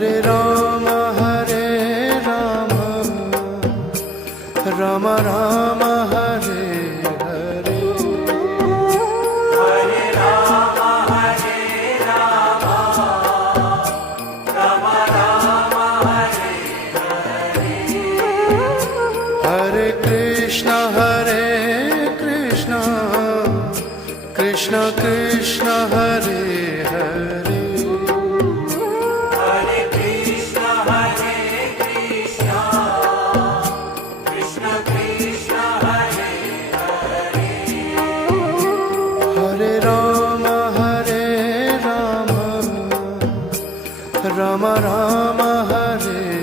Hare Rama, Rama Rama, Hare Hare. Hare Rama, Rama Rama, Hare Hare. Hare Krishna, Krishna Krishna, Hare Hare. Hare Krishna, Krishna Krishna, Hare Hare. Hare Rama, Rama Rama, Hare